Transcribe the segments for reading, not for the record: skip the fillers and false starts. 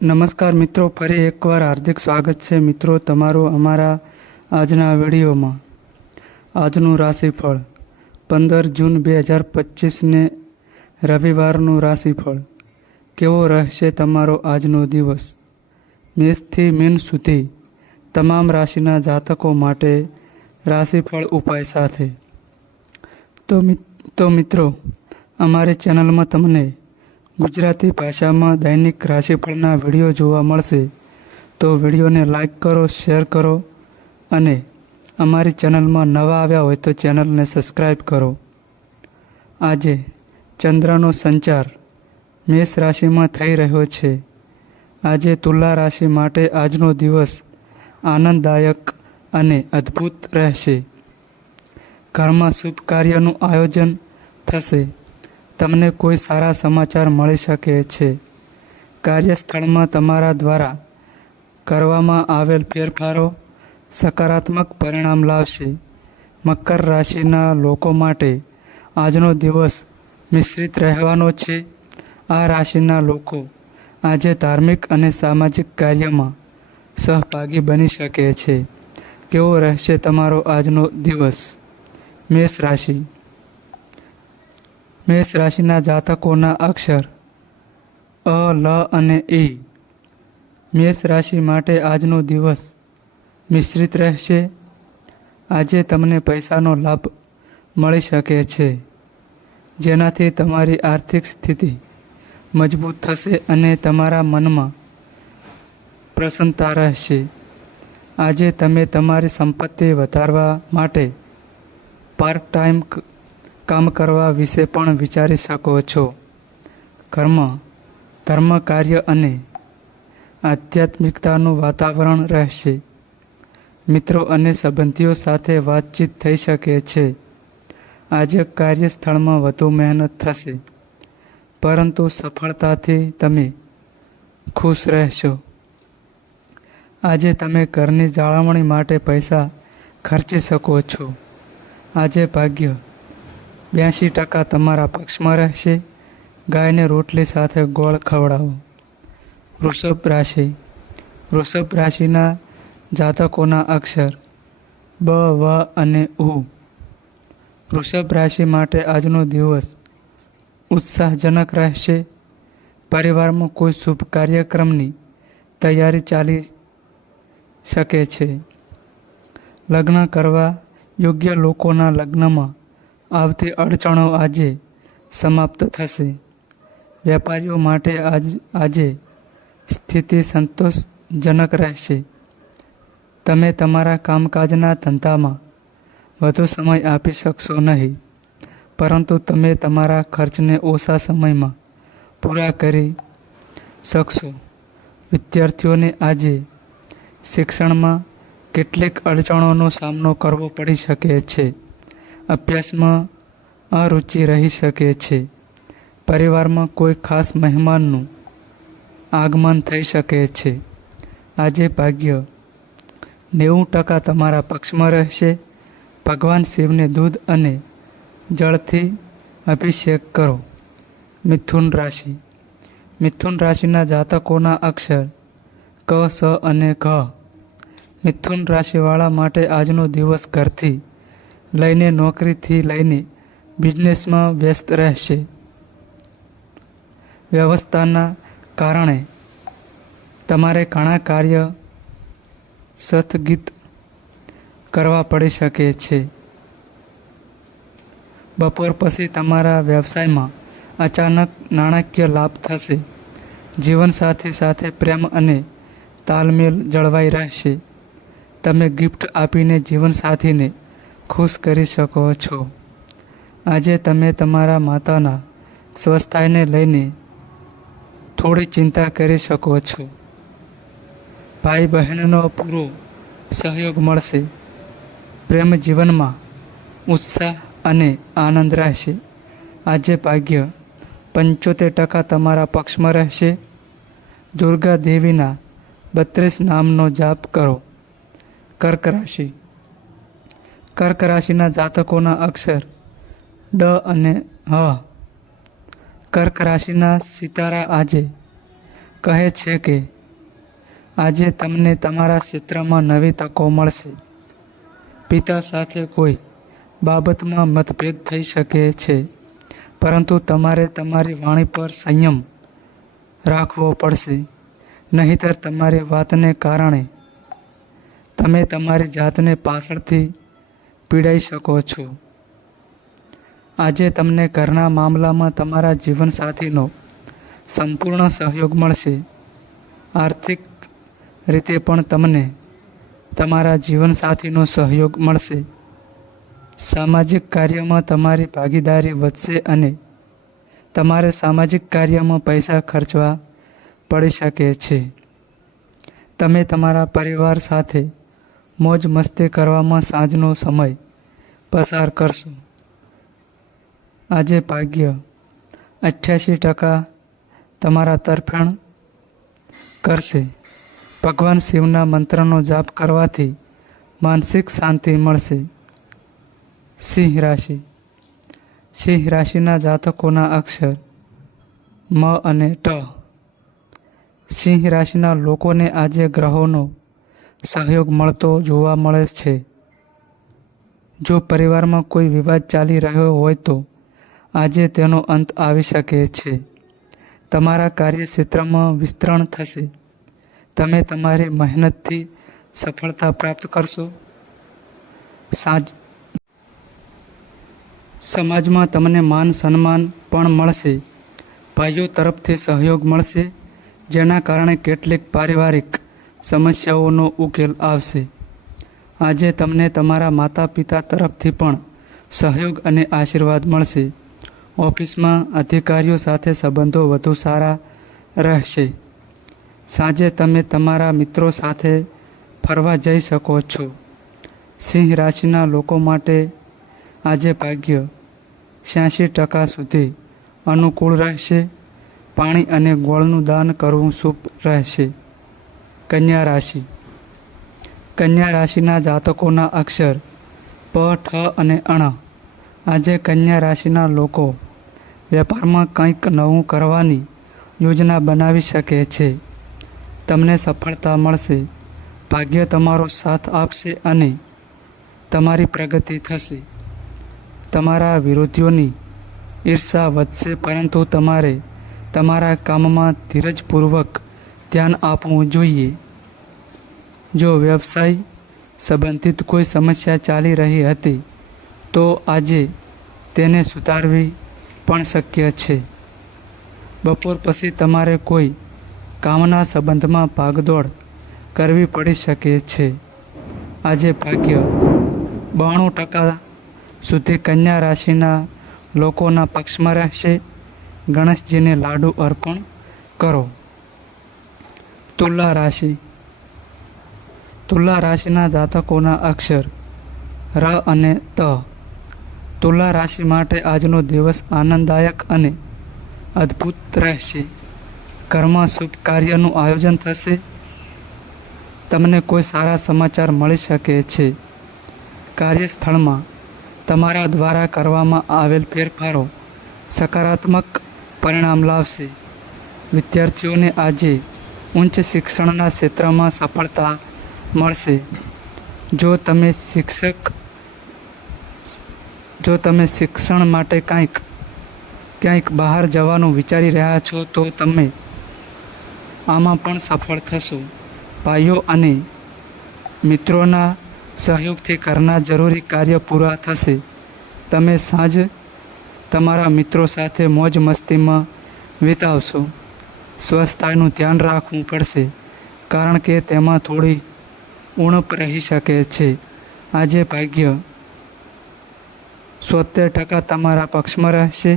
નમસ્કાર મિત્રો, ફરી એકવાર હાર્દિક સ્વાગત છે મિત્રો તમારું અમારા આજના વિડીયોમાં. આજનું રાશિફળ 15 જૂન 2025ને રવિવારનું રાશિફળ. કેવો રહેશે તમારો આજનો દિવસ? મેષથી મીન સુધી તમામ રાશિના જાતકો માટે રાશિફળ ઉપાય સાથે. તો મિત્રો, અમારી ચેનલમાં તમને ગુજરાતી ભાષામાં દૈનિક રાશિફળના વિડીયો જોવા મળશે. તો વિડીયોને લાઈક કરો, શેર કરો અને અમારી ચેનલમાં નવા આવ્યા હોય તો ચેનલને સબસ્ક્રાઈબ કરો. આજે ચંદ્રનો સંચાર મેષ રાશિમાં થઈ રહ્યો છે. આજે તુલા રાશિ માટે આજનો દિવસ આનંદદાયક અને અદ્ભુત રહેશે. ઘરમાં શુભ કાર્યનું આયોજન થશે. તમને કોઈ સારા સમાચાર મળી શકે છે. કાર્યસ્થળમાં તમારા દ્વારા કરવામાં આવેલ ફેરફારો સકારાત્મક પરિણામ લાવશે. મકર રાશિના લોકો માટે આજનો દિવસ મિશ્રિત રહેવાનો છે. આ રાશિના લોકો આજે ધાર્મિક અને સામાજિક કાર્યમાં સહભાગી બની શકે છે. કેવો રહેશે તમારો આજનો દિવસ? મેષ રાશિના જાતકોના અક્ષર અ, લ અને ઈ. મેષ રાશિ માટે આજનો દિવસ મિશ્રિત રહેશે. આજે તમને પૈસાનો લાભ મળી શકે છે, જેનાથી તમારી આર્થિક સ્થિતિ મજબૂત થશે અને તમારા મનમાં પ્રસન્નતા રહેશે. આજે તમે તમારી સંપત્તિ વધારવા માટે પાર્ટ ટાઈમ કામ કરવા વિશે પણ વિચારી શકો છો. ઘરમાં ધર્મ કાર્ય અને આધ્યાત્મિકતાનું વાતાવરણ રહેશે. મિત્રો અને સંબંધીઓ સાથે વાતચીત થઈ શકે છે. આજે કાર્યસ્થળમાં વધુ મહેનત થશે, પરંતુ સફળતાથી તમે ખુશ રહેશો. આજે તમે ઘરની જાળવણી માટે પૈસા ખર્ચી શકો છો. આજે ભાગ્ય 82% તમારા પક્ષમાં રહેશે. ગાયને રોટલી સાથે ગોળ ખવડાવો. વૃષભ રાશિના જાતકોના અક્ષર બ, વ અને ઉ. વૃષભ રાશિ માટે આજનો દિવસ ઉત્સાહજનક રહેશે. પરિવારમાં કોઈ શુભ કાર્યક્રમની તૈયારી ચાલી શકે છે. લગ્ન કરવા યોગ્ય લોકોના લગ્નમાં આવતી અડચણો આજે સમાપ્ત થશે. વેપારીઓ માટે આજે સ્થિતિ સંતોષજનક રહેશે. તમે તમારા કામકાજના ધંધામાં વધુ સમય આપી શકશો નહીં, પરંતુ તમે તમારા ખર્ચને ઓછા સમયમાં પૂરા કરી શકશો. વિદ્યાર્થીઓને આજે શિક્ષણમાં કેટલીક અડચણોનો સામનો કરવો પડી શકે છે. અભ્યાસમાં અરુચિ રહી શકે છે. પરિવારમાં કોઈ ખાસ મહેમાનનું આગમન થઈ શકે છે. આજે ભાગ્ય 90% તમારા પક્ષમાં રહેશે. ભગવાન શિવને દૂધ અને જળથી અભિષેક કરો. મિથુન રાશિના જાતકોના અક્ષર ક, સ અને ઘ. મિથુન રાશિવાળા માટે આજનો દિવસ ઘરથી લઈને નોકરીથી લઈને બિઝનેસમાં વ્યસ્ત રહેશે. વ્યવસ્થાના કારણે તમારે ઘણા કાર્ય સ્થગિત કરવા પડી શકે છે. બપોર પછી તમારા વ્યવસાયમાં અચાનક નાણાકીય લાભ થશે. જીવનસાથી સાથે પ્રેમ અને તાલમેલ જળવાઈ રહેશે. તમે ગિફ્ટ આપીને જીવનસાથીને ખુશ કરી શકો છો. આજે તમે તમારા માતાના સ્વાસ્થ્યને લઈને થોડી ચિંતા કરી શકો છો. ભાઈ બહેનનો પૂરો સહયોગ મળશે. પ્રેમ જીવનમાં ઉત્સાહ અને આનંદ રહેશે. આજે ભાગ્ય 75% તમારા પક્ષમાં રહેશે. દુર્ગા દેવીના 32 નામનો જાપ કરો. કર્ક રાશિના જાતકોના અક્ષર ડ અને હ. કર્ક રાશિના સિતારા આજે કહે છે કે આજે તમને તમારા ક્ષેત્રમાં નવી તકો મળશે. પિતા સાથે કોઈ બાબતમાં મતભેદ થઈ શકે છે, પરંતુ તમારે તમારી વાણી પર સંયમ રાખવો પડશે, નહીંતર તમારી વાતને કારણે તમે તમારી જાતને પાછળથી પીડાઈ શકો છો. આજે તમને ઘરના મામલામાં તમારા જીવનસાથીનો સંપૂર્ણ સહયોગ મળશે. આર્થિક રીતે પણ તમને તમારા જીવનસાથીનો સહયોગ મળશે. સામાજિક કાર્યમાં તમારી ભાગીદારી વધશે અને તમારે સામાજિક કાર્યમાં પૈસા ખર્ચવા પડી શકે છે. તમે તમારા પરિવાર સાથે મોજ મસ્તી કરવામાં સાંજનો સમય પસાર કરશો. આજે ભાગ્ય 88% તમારા તરફેણ કરશે. ભગવાન શિવના મંત્રનો જાપ કરવાથી માનસિક શાંતિ મળશે. સિંહ રાશિ. સિંહ રાશિના જાતકોના અક્ષર મ અને ટ. સિંહ રાશિના લોકોને આજે ગ્રહોનો સહયોગ મળતો જોવા મળે છે. જો પરિવારમાં કોઈ વિવાદ ચાલી રહ્યો હોય તો આજે તેનો અંત આવી શકે છે. તમારા કાર્યક્ષેત્રમાં વિસ્તરણ થશે. તમે તમારી મહેનતથી સફળતા પ્રાપ્ત કરશો. સમાજમાં તમને માન સન્માન પણ મળશે. ભાઈઓ તરફથી સહયોગ મળશે, જેના કારણે કેટલીક પારિવારિક સમસ્યાઓનો ઉકેલ આવશે. આજે તમને તમારા માતા પિતા તરફથી પણ સહયોગ અને આશીર્વાદ મળશે. ઓફિસમાં અધિકારીઓ સાથે સંબંધો વધુ સારા રહેશે. સાંજે તમે તમારા મિત્રો સાથે ફરવા જઈ શકો છો. સિંહ રાશિના લોકો માટે આજે ભાગ્ય 86% સુધી અનુકૂળ રહેશે. પાણી અને ગોળનું દાન કરવું શુભ રહેશે. કન્યા રાશિ. કન્યા રાશિના જાતકોના અક્ષર પ, ઠ અને અણ. આજે કન્યા રાશિના લોકો વેપારમાં કંઈક નવું કરવાની યોજના બનાવી શકે છે. તમને સફળતા મળશે. ભાગ્ય તમારો સાથ આપશે અને તમારી પ્રગતિ થશે. તમારા વિરોધીઓની ઈર્ષા વધશે, પરંતુ તમારે તમારા કામમાં ધીરજપૂર્વક ધ્યાન આપવું જોઈએ. જો વ્યવસાય સંબંધિત કોઈ સમસ્યા ચાલી રહી હતી તો આજે તેને સુધારવી પણ શક્ય છે. બપોર પછી તમારે કોઈ કામના સંબંધમાં ભાગદોડ કરવી પડી શકે છે. આજે ભાગ્ય 92% સુધી કન્યા રાશિના લોકોના પક્ષમાં રહેશે. ગણેશજીને લાડુ અર્પણ કરો. તુલા રાશિ. તુલા રાશિના જાતકોના અક્ષર ર અને ત. તુલા રાશિ માટે આજનો દિવસ આનંદદાયક અને અદ્ભુત રહેશે. ઘરમાં શુભ કાર્યનું આયોજન થશે. તમને કોઈ સારા સમાચાર મળી શકે છે. કાર્યસ્થળમાં તમારા દ્વારા કરવામાં આવેલ ફેરફારો સકારાત્મક પરિણામ લાવશે. વિદ્યાર્થીઓને આજે ઉચ્ચ શિક્ષણના ક્ષેત્રમાં સફળતા મળશે. જો તમે શિક્ષણ માટે ક્યાંક બહાર જવાનું વિચારી રહ્યા છો તો તમે આમાં પણ સફળ થશો. ભાઈઓ અને મિત્રોના સહયોગથી ઘરના જરૂરી કાર્ય પૂરા થશે. તમે સાંજ તમારા મિત્રો સાથે મોજ મસ્તીમાં વિતાવશો. સ્વસ્થતાનું ધ્યાન રાખવું પડશે, કારણ કે તેમાં થોડી ઉણપ રહી શકે છે. આજે ભાગ્ય 70% તમારા પક્ષમાં રહેશે.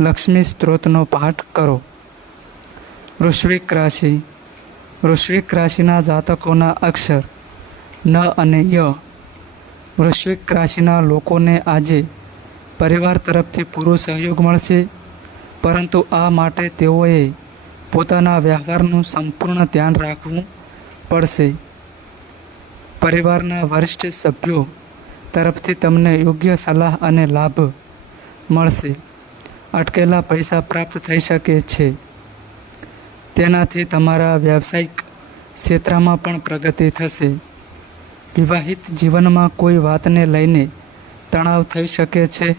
લક્ષ્મી સ્ત્રોતનો પાઠ કરો. વૃશ્ચિક રાશિ. વૃશ્ચિક રાશિના જાતકોના અક્ષર ન અને ય. વૃશ્ચિક રાશિના લોકોને આજે પરિવાર તરફથી પૂરો સહયોગ મળશે, પરંતુ આ માટે તેઓએ પોતાના વ્યવહારનું સંપૂર્ણ ધ્યાન રાખવું પડશે. પરિવારના વરિષ્ઠ સભ્યો તરફથી તમને યોગ્ય સલાહ અને લાભ મળશે. અટકેલા પૈસા પ્રાપ્ત થઈ શકે છે. તેનાથી તમારા વ્યવસાયિક ક્ષેત્રમાં પણ પ્રગતિ થશે. વિવાહિત જીવનમાં કોઈ વાતને લઈને તણાવ થઈ શકે છે.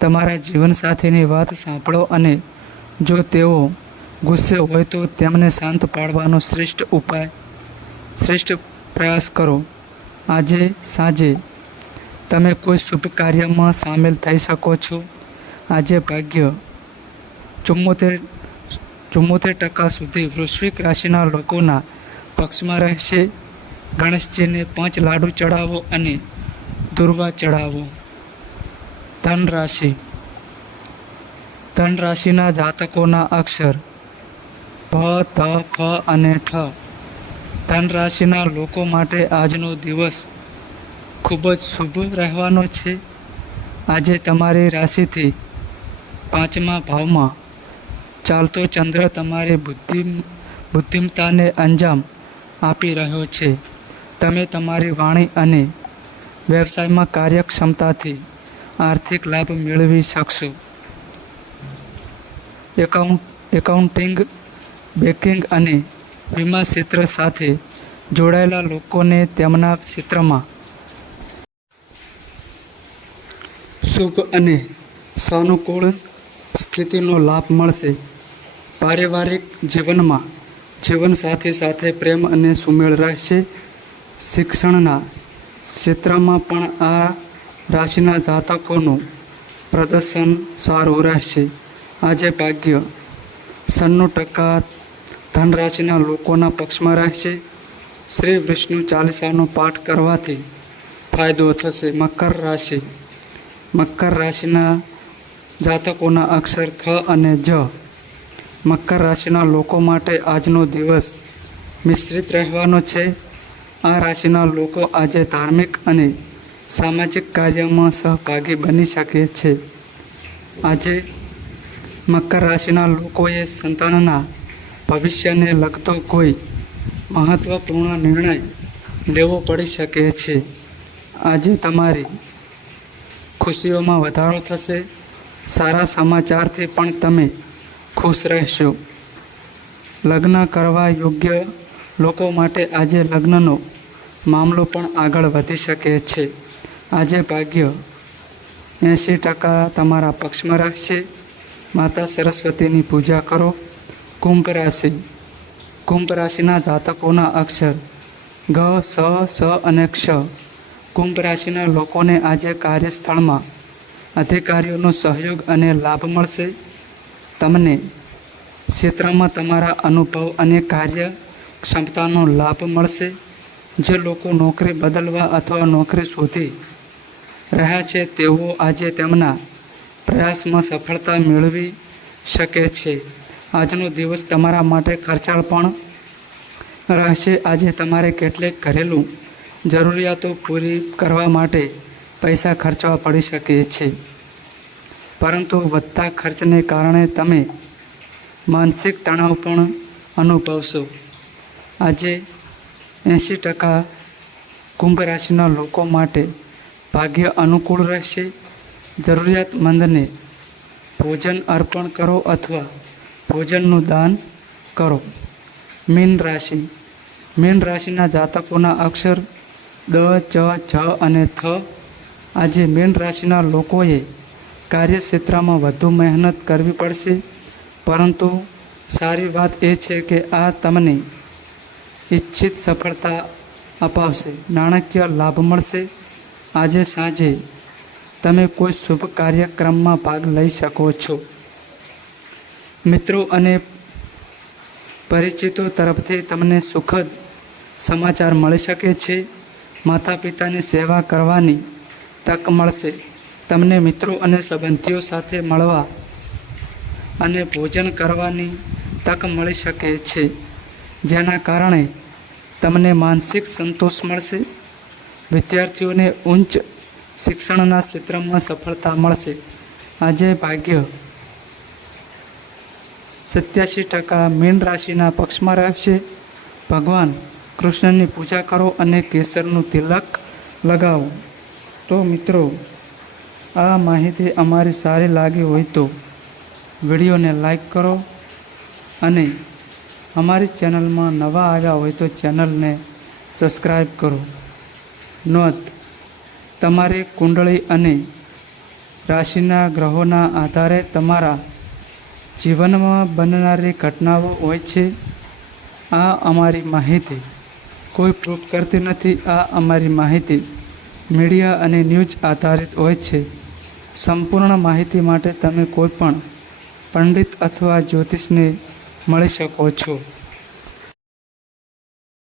તમારા જીવનસાથીની વાત સાંભળો અને જો તેઓ ગુસ્સે હોય તો તેમને શાંત પાડવાનો શ્રેષ્ઠ પ્રયાસ કરો. આજે સાંજે તમે કોઈ શુભ કાર્યમાં સામેલ થઈ શકો છો. આજે ભાગ્ય 74% સુધી વૃશ્ચિક રાશિના લોકોના પક્ષમાં રહેશે. ગણેશજીને 5 લાડુ ચડાવો અને દુર્વા ચડાવો. ધન રાશિના જાતકોના અક્ષર ભ, ત, ફ અને ઠ. ધન રાશિના લોકો માટે આજનો દિવસ ખૂબ જ શુભ રહેવાનો છે. આજે તમારી રાશિથી 5મા ભાવમાં ચાલતો ચંદ્ર તમારી બુદ્ધિમત્તાને અંજામ આપી રહ્યો છે. તમે તમારી વાણી અને વ્યવસાયમાં કાર્યક્ષમતાથી આર્થિક લાભ મેળવી શકશો. એકાઉન્ટિંગ, બેન્કિંગ અને વીમા ક્ષેત્ર સાથે જોડાયેલા લોકોને તેમના ક્ષેત્રમાં શુભ અને સાનુકૂળ સ્થિતિનો લાભ મળશે. પારિવારિક જીવનમાં જીવનસાથી સાથે પ્રેમ અને સુમેળ રહેશે. શિક્ષણના ક્ષેત્રમાં પણ આ રાશિના જાતકોનું પ્રદર્શન સારું રહેશે. આજે ભાગ્ય 96% ધન રાશિના લોકોના પક્ષમાં રહેશે. શ્રી વિષ્ણુ ચાલીસાનો પાઠ કરવાથી ફાયદો થશે. મકર રાશિના જાતકોના અક્ષર ખ અને જ. મકર રાશિના લોકો માટે આજનો દિવસ મિશ્રિત રહેવાનો છે. આ રાશિના લોકો આજે ધાર્મિક અને સામાજિક કાર્યમાં સહભાગી બની શકે છે. આજે મકર રાશિના લોકોએ સંતાનના ભવિષ્યને લગતો કોઈ મહત્વપૂર્ણ નિર્ણય લેવો પડી શકે છે. આજે તમારી ખુશીઓમાં વધારો થશે. સારા સમાચારથી પણ તમે ખુશ રહેશો. લગ્ન કરવા યોગ્ય લોકો માટે આજે લગ્નનો મામલો પણ આગળ વધી શકે છે. આજે ભાગ્ય 80% તમારા પક્ષમાં રહેશે. માતા સરસ્વતીની પૂજા કરો. કુંભ રાશિના જાતકોના અક્ષર ગ, સ, સ અને ક્ષ. કુંભ રાશિના લોકોને આજે કાર્યસ્થળમાં અધિકારીઓનો સહયોગ અને લાભ મળશે. તમને ક્ષેત્રમાં તમારા અનુભવ અને કાર્યક્ષમતાનો લાભ મળશે. જે લોકો નોકરી બદલવા અથવા નોકરી શોધી રહ્યા છે તેઓ આજે તેમના પ્રયાસમાં સફળતા મેળવી શકે છે. આજનો દિવસ તમારા માટે ખર્ચાળ પણ રહેશે. આજે તમારે કેટલીક ઘરેલું જરૂરિયાતો પૂરી કરવા માટે પૈસા ખર્ચવા પડી શકે છે. પરંતુ વધતા ખર્ચને કારણે તમે માનસિક તણાવ પણ અનુભવશો. આજે 80% કુંભ રાશિના લોકો માટે ભાગ્ય અનુકૂળ રહેશે. જરૂરિયાતમંદને ભોજન અર્પણ કરો અથવા ભોજનનું દાન કરો. મીન રાશિના જાતકોના અક્ષર દ, ચ, ઝ અને થ. આજે મીન રાશિના લોકોએ કાર્યક્ષેત્રમાં વધુ મહેનત કરવી પડશે. પરંતુ સારી વાત એ છે કે આ તમને ઈચ્છિત સફળતા અપાવશે. નાણાકીય લાભ મળશે. આજે સાંજે તમે કોઈ શુભ કાર્યક્રમમાં ભાગ લઈ શકો છો. મિત્રો અને પરિચિતો તરફથી તમને સુખદ સમાચાર મળી શકે છે. માતા પિતાની સેવા કરવાની તક મળશે. તમને મિત્રો અને સંબંધીઓ સાથે મળવા અને ભોજન કરવાની તક મળી શકે છે, જેના કારણે તમને માનસિક સંતોષ મળશે. વિદ્યાર્થીઓને ઉચ્ચ શિક્ષણના ક્ષેત્રમાં સફળતા મળશે. આજે ભાગ્ય 87% મીન રાશિના પક્ષમાં રહેશે. ભગવાન કૃષ્ણની પૂજા કરો અને કેસરનું તિલક લગાવો. તો મિત્રો, આ માહિતી અમારી સારી લાગી હોય તો વિડીયોને લાઈક કરો અને અમારી ચેનલમાં નવા આવ્યા હોય તો ચેનલને સબસ્ક્રાઈબ કરો. નોંધ: તમારી કુંડળી અને રાશિના ગ્રહોના આધારે તમારા જીવનમાં બનનારી ઘટનાઓ હોય છે. આ અમારી માહિતી કોઈ પ્રૂફ કરતી નથી. આ અમારી માહિતી મીડિયા અને ન્યૂઝ આધારિત હોય છે. સંપૂર્ણ માહિતી માટે તમે કોઈ પણ પંડિત અથવા જ્યોતિષને મળી શકો છો.